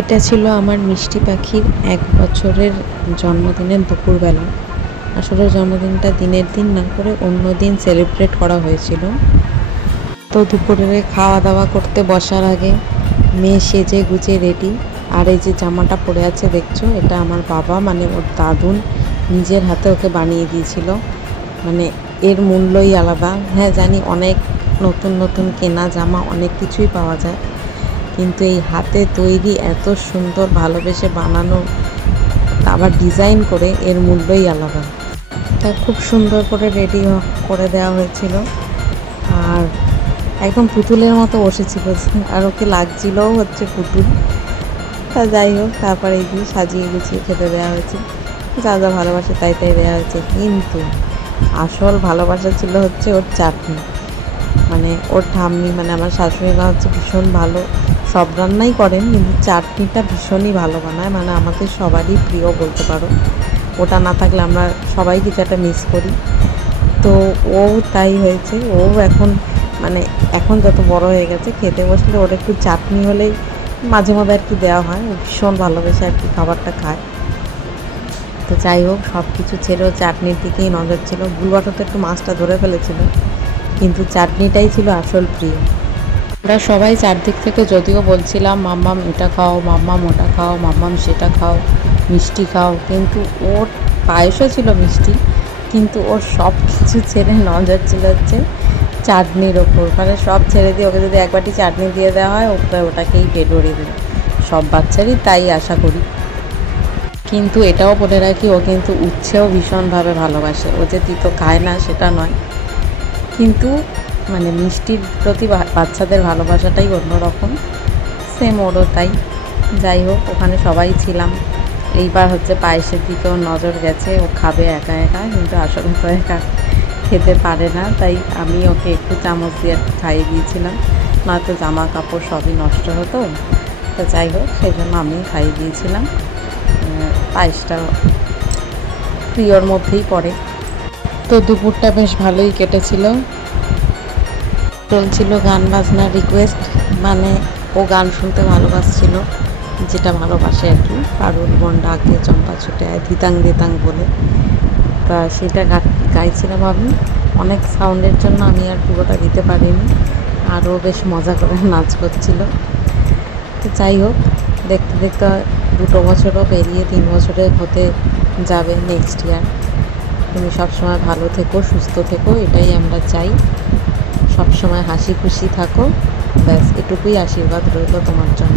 এটা ছিল আমার মিষ্টি পাখির 1 বছরের জন্মদিনের দুপুরবেলা। আসলে জন্মদিনটা দিনের দিন না করে অন্য দিন সেলিব্রেট করা হয়েছিল। তো দুপুরে খাওয়া দাওয়া করতে বসার আগে মেয়ে সেজে গুজে রেডি। আর এই যে জামাটা পরে আছে দেখছো, এটা আমার বাবা মানে ওর দাদুন নিজের হাতে ওকে বানিয়ে দিয়েছিল। মানে এর মূল্যই আলাদা। হ্যাঁ জানি অনেক নতুন নতুন কেনা জামা অনেক কিছুই পাওয়া যায়, কিন্তু এই হাতে তৈরি এত সুন্দর ভালোবেসে বানানো আবার ডিজাইন করে এর মূল্যই আলাদা। তা খুব সুন্দর করে রেডি করে দেওয়া হয়েছিল, আর একদম পুতুলের মতো বসেছিল, আর ওকে লাগছিলও হচ্ছে পুতুল। তা যাই হোক, তারপরে এই দিয়ে সাজিয়ে গুছিয়ে খেতে দেওয়া হয়েছে, যা যা ভালোবাসে তাই তাই দেওয়া হয়েছে। কিন্তু আসল ভালোবাসা ছিল হচ্ছে ওর চাটনি। মানে ওর ঠাম্মি মানে আমার শাশুড়ি মা হচ্ছে ভীষণ ভালো সব রান্নাই করেন, কিন্তু চাটনিটা ভীষণই ভালো বানায়। মানে আমাদের সবারই প্রিয় বলতে পারো। ওটা না থাকলে আমরা সবাই কিছু একটা মিস করি। তো ও তাই হয়েছে, ও এখন মানে এখন যত বড় হয়ে গেছে, খেতে বসলে ওর একটু চাটনি হলেই মাঝে মধ্যে আর কি দেওয়া হয়। ও ভীষণ ভালোবেসে আর কি খাবারটা খায়। তো যাই হোক, সব কিছু ছেড়েও চাটনির দিকেই নজর ছিল। বুলবাটা তো একটু মাছটা ধরে ফেলেছিল, কিন্তু চাটনিটাই ছিল আসল প্রিয়। আমরা সবাই চারদিক থেকে যদিও বলছিলাম মাম্মাম এটা খাও, মাম্মাম ওটা খাও, মাম্মাম সেটা খাও, মিষ্টি খাও, কিন্তু ওর পায়েসও ছিল মিষ্টি, কিন্তু ওর সব কিছু ছেড়ে নজর ছিল হচ্ছে চাটনির ওপর। মানে সব ছেড়ে দিয়ে ওকে যদি এক বাটি চাটনি দিয়ে দেওয়া হয়, ও প্রায় ওটাকেই পেট ভরিয়ে দেবে। সব বাচ্চারই তাই আশা করি। কিন্তু এটাও বলে রাখি, ও কিন্তু উচ্ছেও ভীষণভাবে ভালোবাসে। ও যে তিতো খায় না সেটা নয়, কিন্তু মানে মিষ্টির প্রতি বাচ্চাদের ভালোবাসাটাই অন্যরকম। সেম ওরও তাই। যাই হোক, ওখানে সবাই ছিলাম। এইবার হচ্ছে পায়েসের দিকেও নজর গেছে, ও খাবে একা একা, কিন্তু আসলে তো একা খেতে পারে না, তাই আমি ওকে একটু চামচ দিয়ে খাইয়ে দিয়েছিলাম, নয়তো জামা কাপড় সবই নষ্ট হতো। তো যাই হোক, সেই জন্য আমি খাইয়ে দিয়েছিলাম। পায়েসটা প্রিয়র মধ্যেই পড়ে। তো দুপুরটা বেশ ভালোই কেটেছিল। চলছিল গান বাজনার রিকোয়েস্ট, মানে ও গান শুনতে ভালোবাসছিল, যেটা ভালোবাসে আর কি। পারুল বন ডাক দিয়ে চম্পা ছুটে আয় ধিতাং ধিতাং বলে। তা সেটা গাইছিলাম আমি। অনেক সাউন্ডের জন্য আমি আর পুরোটা দিতে পারিনি, আরও বেশ মজা করে নাচ করছিল। তো যাই হোক, দেখতে দেখতে 2 বছরও পেরিয়ে 3 বছরে হতে যাবে নেক্সট ইয়ার। তুমি সবসময় ভালো থেকো, সুস্থ থেকো, এটাই আমরা চাই। সবসময় হাসি খুশি থাকো, ব্যাস এটুকুই আশীর্বাদ রইল তোমার জন্য।